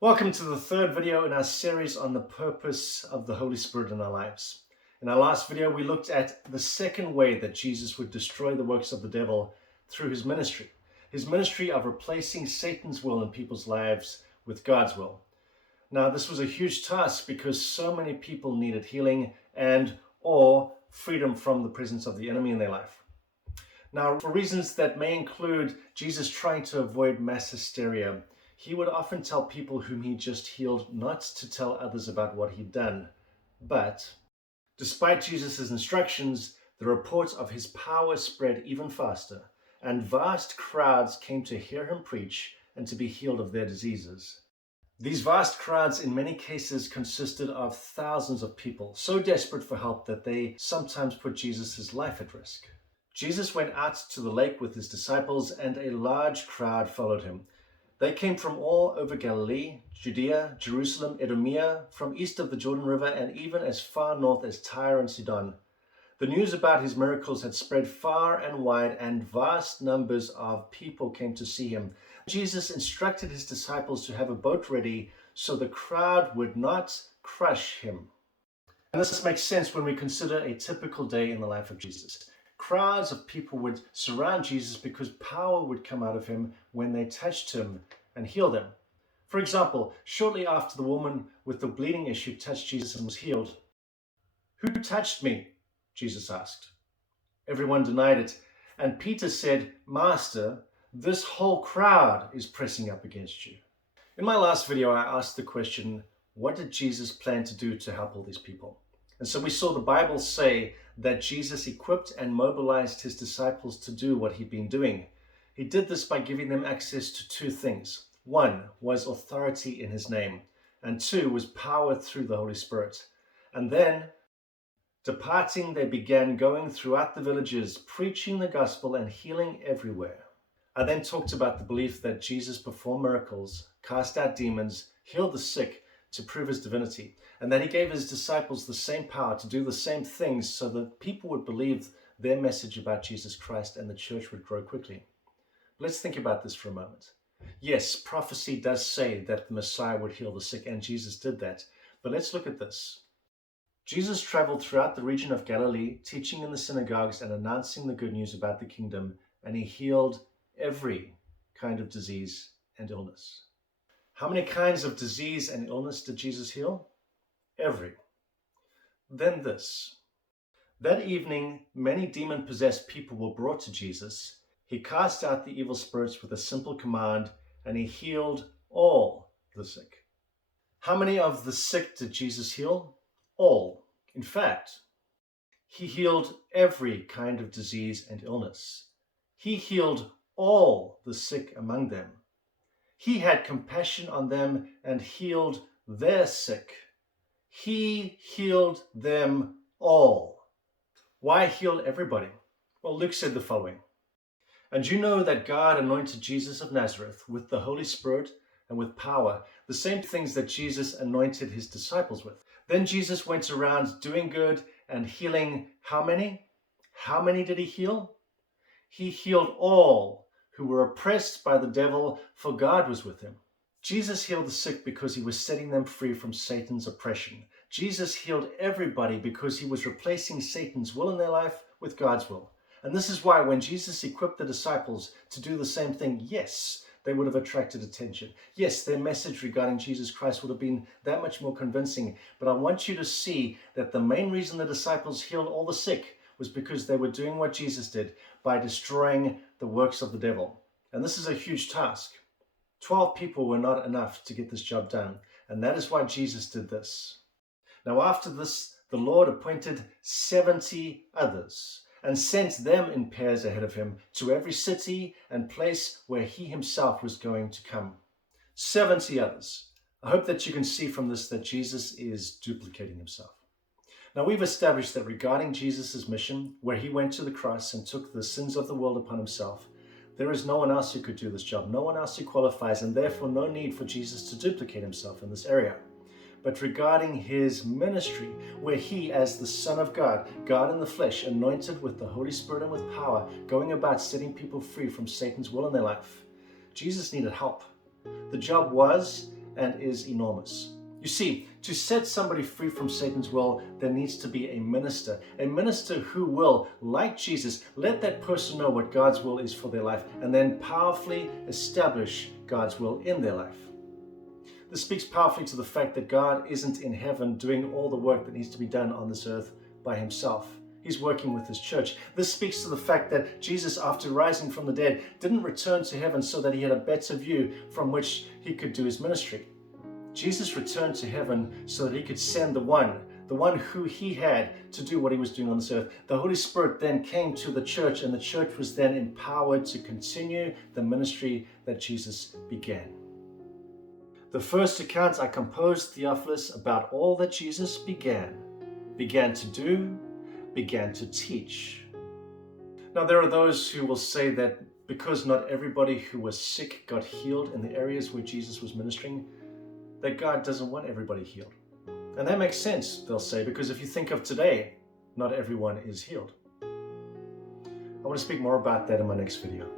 Welcome to the third video in our series on the purpose of the Holy Spirit in our lives. In our last video, we looked at the second way that Jesus would destroy the works of the devil through his ministry of replacing Satan's will in people's lives with God's will. Now, this was a huge task because so many people needed healing or freedom from the presence of the enemy in their life. Now, for reasons that may include Jesus trying to avoid mass hysteria, he would often tell people whom he just healed not to tell others about what he'd done. But despite Jesus' instructions, the report of his power spread even faster, and vast crowds came to hear him preach and to be healed of their diseases. These vast crowds in many cases consisted of thousands of people, so desperate for help that they sometimes put Jesus' life at risk. Jesus went out to the lake with his disciples, and a large crowd followed him. They came from all over Galilee, Judea, Jerusalem, Idumea, from east of the Jordan River, and even as far north as Tyre and Sidon. The news about his miracles had spread far and wide, and vast numbers of people came to see him. Jesus instructed his disciples to have a boat ready so the crowd would not crush him. And this makes sense when we consider a typical day in the life of Jesus. Crowds of people would surround Jesus because power would come out of him when they touched him and healed him. For example, shortly after the woman with the bleeding issue touched Jesus and was healed, "Who touched me?" Jesus asked. Everyone denied it, and Peter said, "Master, this whole crowd is pressing up against you." In my last video, I asked the question, what did Jesus plan to do to help all these people? And so we saw the Bible say that Jesus equipped and mobilized his disciples to do what he'd been doing. He did this by giving them access to two things. One was authority in his name, and two was power through the Holy Spirit. And then, departing, they began going throughout the villages, preaching the gospel and healing everywhere. I then talked about the belief that Jesus performed miracles, cast out demons, healed the sick to prove his divinity, and that he gave his disciples the same power to do the same things so that people would believe their message about Jesus Christ and the church would grow quickly. Let's think about this for a moment. Yes, prophecy does say that the Messiah would heal the sick, and Jesus did that. But let's look at this. Jesus traveled throughout the region of Galilee, teaching in the synagogues and announcing the good news about the kingdom, and he healed every kind of disease and illness. How many kinds of disease and illness did Jesus heal? Every. Then this. That evening, many demon-possessed people were brought to Jesus. He cast out the evil spirits with a simple command, and he healed all the sick. How many of the sick did Jesus heal? All. In fact, he healed every kind of disease and illness. He healed all the sick among them. He had compassion on them and healed their sick. He healed them all. Why heal everybody? Well, Luke said the following. And you know that God anointed Jesus of Nazareth with the Holy Spirit and with power, the same things that Jesus anointed his disciples with. Then Jesus went around doing good and healing how many? How many did he heal? He healed all who were oppressed by the devil, for God was with him. Jesus healed the sick because he was setting them free from Satan's oppression. Jesus healed everybody because he was replacing Satan's will in their life with God's will. And this is why when Jesus equipped the disciples to do the same thing, yes, they would have attracted attention. Yes, their message regarding Jesus Christ would have been that much more convincing. But I want you to see that the main reason the disciples healed all the sick was because they were doing what Jesus did by destroying the works of the devil. And this is a huge task. 12 people were not enough to get this job done. And that is why Jesus did this. Now after this, the Lord appointed 70 others and sent them in pairs ahead of him to every city and place where he himself was going to come. 70 others. I hope that you can see from this that Jesus is duplicating himself. Now we've established that regarding Jesus' mission, where he went to the cross and took the sins of the world upon himself, there is no one else who could do this job, no one else who qualifies, and therefore no need for Jesus to duplicate himself in this area. But regarding his ministry, where he, as the Son of God, God in the flesh, anointed with the Holy Spirit and with power, going about setting people free from Satan's will in their life, Jesus needed help. The job was and is enormous. You see, to set somebody free from Satan's will, there needs to be a minister who will, like Jesus, let that person know what God's will is for their life and then powerfully establish God's will in their life. This speaks powerfully to the fact that God isn't in heaven doing all the work that needs to be done on this earth by himself. He's working with his church. This speaks to the fact that Jesus, after rising from the dead, didn't return to heaven so that he had a better view from which he could do his ministry. Jesus returned to heaven so that he could send the one who he had to do what he was doing on this earth. The Holy Spirit then came to the church, and the church was then empowered to continue the ministry that Jesus began. The first accounts are composed, Theophilus, about all that Jesus began to do, began to teach. Now, there are those who will say that because not everybody who was sick got healed in the areas where Jesus was ministering, that God doesn't want everybody healed. And that makes sense, they'll say, because if you think of today, not everyone is healed. I want to speak more about that in my next video.